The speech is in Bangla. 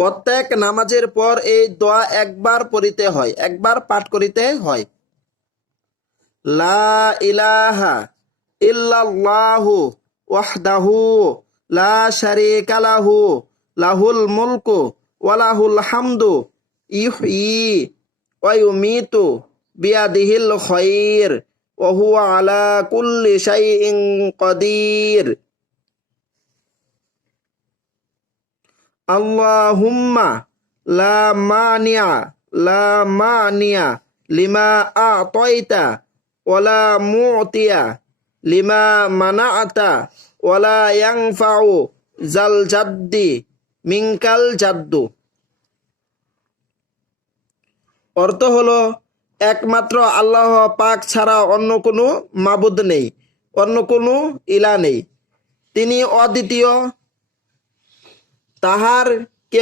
প্রত্যেক নামাজের পর এই দোয়া একবার পড়িতে হয়, একবার পাঠ করিতে হয়। লা ইলাহা ইল্লাল্লাহু ওয়াহদাহু লা শারীকা লাহু লাহুল মুলকু ওয়া লাহুল হামদু ইহয়ি ওয়া ইউমীতু বিয়াদিহিল খায়র ওয়া হুয়া আলা কুল্লি শাইইন কাদির। আল্লাহুম্মা লা মানিয়া লিমা আ'তাইতা ওয়ালা মু'তিয়া লিমা মানা'তা ওয়ালা ইয়ানফাউ জাল জাদ্দি মিনকাল জাদ্দু। অর্থ হলো, একমাত্র আল্লাহ পাক ছাড়া অন্য কোনো মাবুদ নেই, অন্য কোনো ইলা নেই। তিনি অদ্বিতীয়, তাহার